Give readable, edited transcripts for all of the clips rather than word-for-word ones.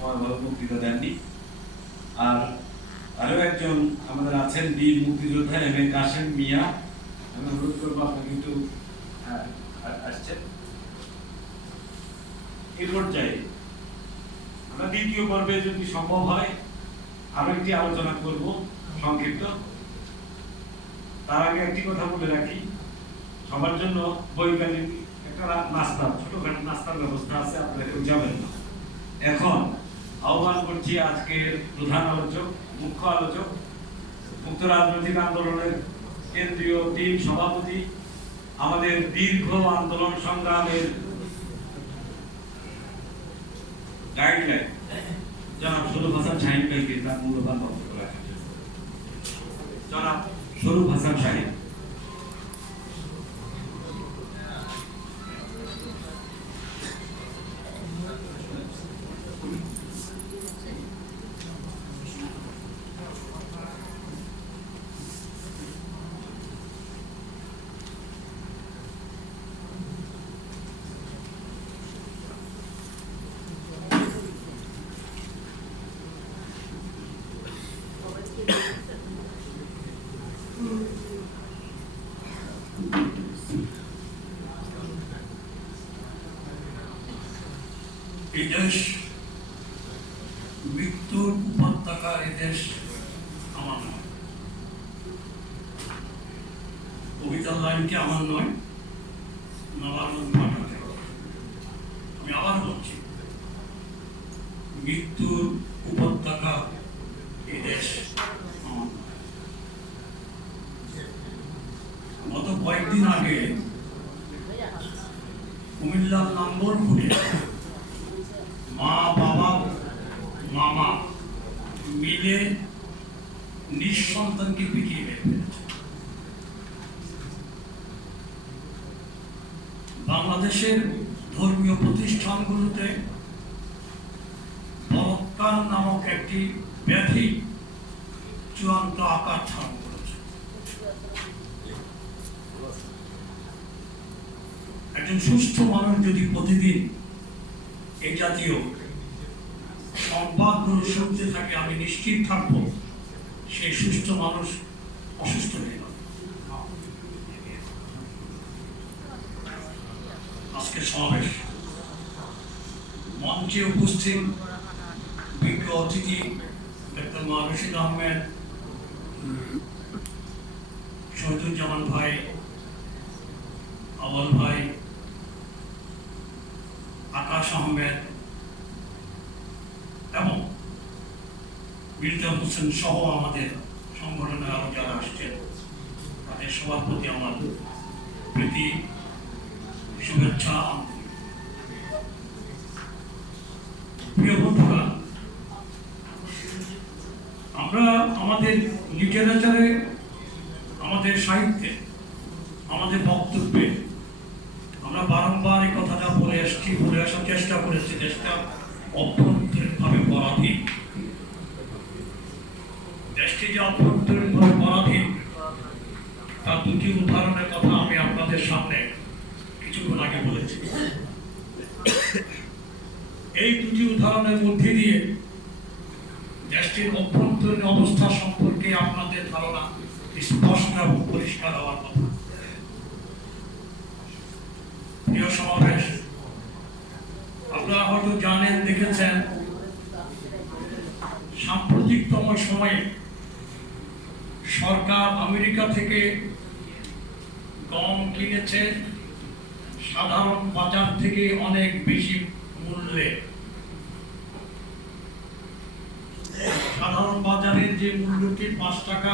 সময় ভালো বক্তৃতা দেননি। আর আরো একজন আমাদের আছেন বীর মুক্তিযোদ্ধা এম এ কাশেম মিয়া, আমি অনুরোধ করবো আপনাকে একটু আসছেন। এই পর্যায়ে আমরা দ্বিতীয় পর্বে যদি সম্ভব হয় আরো একটি আলোচনা করব সংক্ষিপ্ত। তার আগে একটি কথা বলে রাখি, সবার জন্য বৈকালীন একটা নাস্তা, ছোটখাটো নাস্তার ব্যবস্থা আছে, আপনারা কেউ যাবেন না। এখন আহ্বান করছি আজকের প্রধান আলোচক, মুখ্য আলোচক, মুক্ত রাজনৈতিক আন্দোলনের কেন্দ্রীয় টিম সভাপতি, আমাদের দীর্ঘ আন্দোলন সংগ্রামের গাইডলাইন জনাব শরীফ হাসান শাহীন ভাইকে তার মূল্যবান বক্তব্য রাখার জন্য। জনাব শরীফ হাসান শাহীন। এই দেশ মৃত্যুর উপত্যকা, এই দেশ আমার নয়। কবিতার লাইনটি আমার নয়, পাঠাতে। আমি আবার বলছি, মৃত্যুর উপত্যকা, এই দেশ আমার নয়। গত কয়েকদিন আগে কুমিল্লার নাঙ্গলপুরে মা, বাবা, মামা মিলে নিঃসন্তানকে পিটিয়ে মেরে ফেলেছে। বাংলাদেশের ধর্মীয় প্রতিষ্ঠানগুলোতে বলৎকার নামক একটি ব্যাধি চূড়ান্ত আকার ধারণ করেছে। একজন সুস্থ মানুষ যদি প্রতিদিন এই জাতীয় সংবাদগুলো শুনতে থাকে, আমি নিশ্চিত থাকবো সেই সুস্থ মানুষ অসুস্থ হয়ে যাবে। আজকে সমাবেশ মঞ্চে উপস্থিত বিজ্ঞ অতিথি ডাক্তার রশিদ আহমেদ, শহীদুজ্জামান ভাই, আওয়াল ভাই, আকাশ আহমেদ এবং মির্জা হোসেন সহ আমাদের সংগঠনের আরো যারা আসছেন, তাদের সবার প্রতি আমার প্রীতি, শুভেচ্ছা। প্রিয় বন্ধুরা, আমরা আমাদের লিটারেচারে, আমাদের সাহিত্যে, আমাদের বক্তব্যে আমরা বারংবার এই কথাটা বলে আসার চেষ্টা করেছি, দেশটা অভ্যন্তরীণভাবে পরাধীন। দেশটি যে অভ্যন্তরীণভাবে পরাধীন তার দুটি উদাহরণের কথা আমি আপনাদের সামনে কিছুক্ষণ আগে বলেছি। এই দুটি উদাহরণের মধ্যে দিয়ে দেশটির অভ্যন্তরীণ অবস্থা সম্পর্কে আপনাদের ধারণা স্পষ্ট এবং পরিষ্কার হওয়ার কথা। প্রিয় সমাবেশ, আপনারা হয়তো জানেন, দেখেছেন, সাম্প্রতিকতম সময়ে সরকার আমেরিকা থেকে গম কিনেছে সাধারণ বাজার থেকে অনেক বেশি মূল্যে। সাধারণ বাজারের যে মূল্যটি 5 টাকা,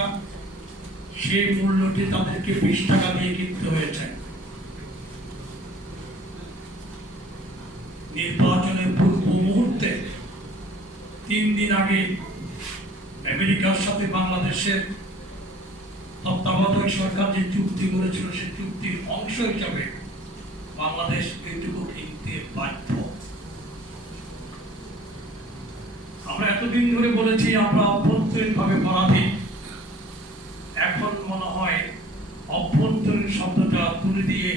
সেই মূল্যটি তাদেরকে 20 টাকা দিয়ে কিনতে হয়েছে। নির্বাচনের পূর্ব মুহূর্তে 3 দিন আগে আমেরিকার সাথে বাংলাদেশের তত্ত্বাবধায়ক সরকার যে চুক্তি করেছিল, সেই চুক্তির অংশ হিসাবে বাংলাদেশ এইটুকু কিনতে বাধ্য। আমরা এতদিন ধরে বলেছি আমরা অভ্যন্তরীণভাবে পরাধীন। এখন মনে হয় অভ্যন্তরীণ শব্দটা তুলে দিয়ে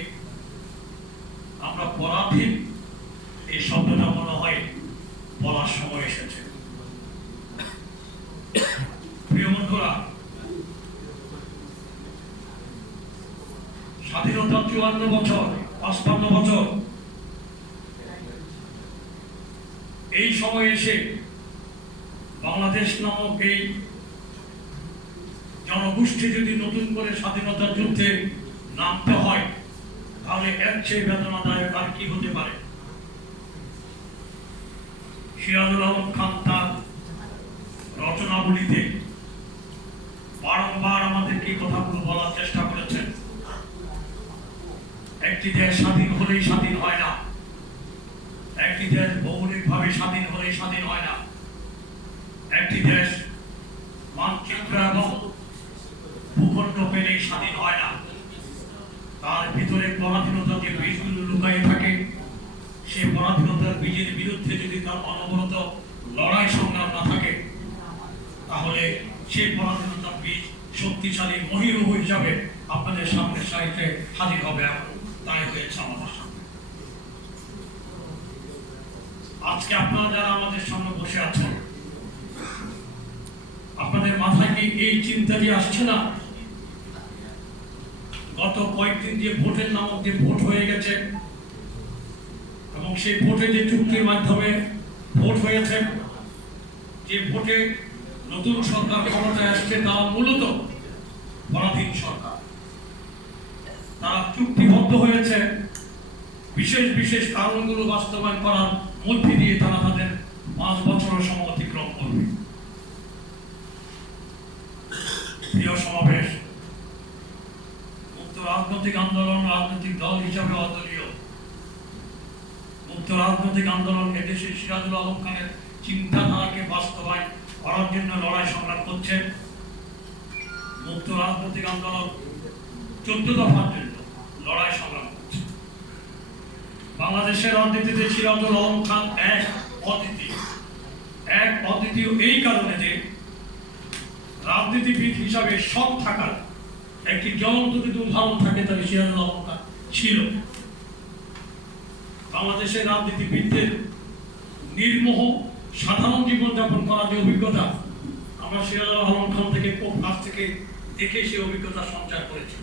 আমরা পরাধীন এই শব্দটা মনে হয় বলার সময় এসেছে। প্রিয় বন্ধুরা, স্বাধীনতার 54 বছর 55 বছর এই সময় এসে বাংলাদেশ নামক এই জনগোষ্ঠী যদি নতুন করে স্বাধীনতার যুদ্ধে নামতে হয়, তাহলে এর চেয়ে বেদনাদায়ক আর কি হতে পারে। সিরাজুল আলম খান তার রচনাবলীতে বারংবার আমাদেরকে এই কথাগুলো বলার চেষ্টা করেছেন। একটি দেশ স্বাধীন হলেই স্বাধীন হয় না, একটি দেশ ভৌগোলিকভাবে স্বাধীন হলেই স্বাধীন হয় না, একটি দেশ মানচিত্র এবং ভূখণ্ড পেলেই স্বাধীন হয় না। তার ভিতরে পরাধীনতার যে বীজগুলো লুকায়ে থাকে, সেই পরাধীনতার বীজের বিরুদ্ধে যদি তার অনবরত লড়াই সংগ্রাম না থাকে, তাহলে সেই পরাধীনতার বীজ শক্তিশালী মহিরুহ হিসাবে আপনাদের সামনে সাহিত্যে হাজির হবে। তাই হয়েছে আমাদের সামনে। আজকে আপনারা যারা আমাদের সামনে বসে আছেন, আপনাদের মাথায় কি এই চিন্তাটি আসছে না? গত কয়েকদিন যে ভোটের নামক যে ভোট হয়ে গেছে এবং সেই ভোটে যে চুক্তির মাধ্যমে ভোট হয়েছে, যে ভোটে নতুন সরকার ক্ষমতায় আসছে, তারা মূলত পরাধীন সরকার। তারা চুক্তিবদ্ধ হয়েছে বিশেষ বিশেষ কারণগুলো বাস্তবায়ন করার মধ্যে দিয়ে তারা তাদের 5 বছরের সময় অতিক্রম করবে। প্রিয় সমাবেশ, মুক্ত রাজনৈতিক আন্দোলন রাজনৈতিক দল হিসাবে অদলীয় মুক্ত রাজনৈতিক আন্দোলন এদেশের সিরাজুল আলম খানের চিন্তাধারাকে বাস্তবায়ন করার জন্য লড়াই সংগ্রাম করছে। মুক্ত রাজনৈতিক আন্দোলন 14 দফার জন্য লড়াই সংগ্রাম করছে। বাংলাদেশের রাজনীতিতে সিরাজুল আলম খান এক অদ্বিতীয় এই কারণে যে রাজনীতিবিদ হিসাবে সৎ থাকার একটি জ্বলন্ত যদি উদাহরণ থাকে, তাহলে সিরাজুল আলম খান ছিল। বাংলাদেশের রাজনীতিবিদদের নির্মোহ সাধারণ জীবনযাপন করার যে অভিজ্ঞতা, আমরা সিরাজুল আলম খান থেকে খুব কাছ থেকে দেখে সেই অভিজ্ঞতা সঞ্চার করেছি।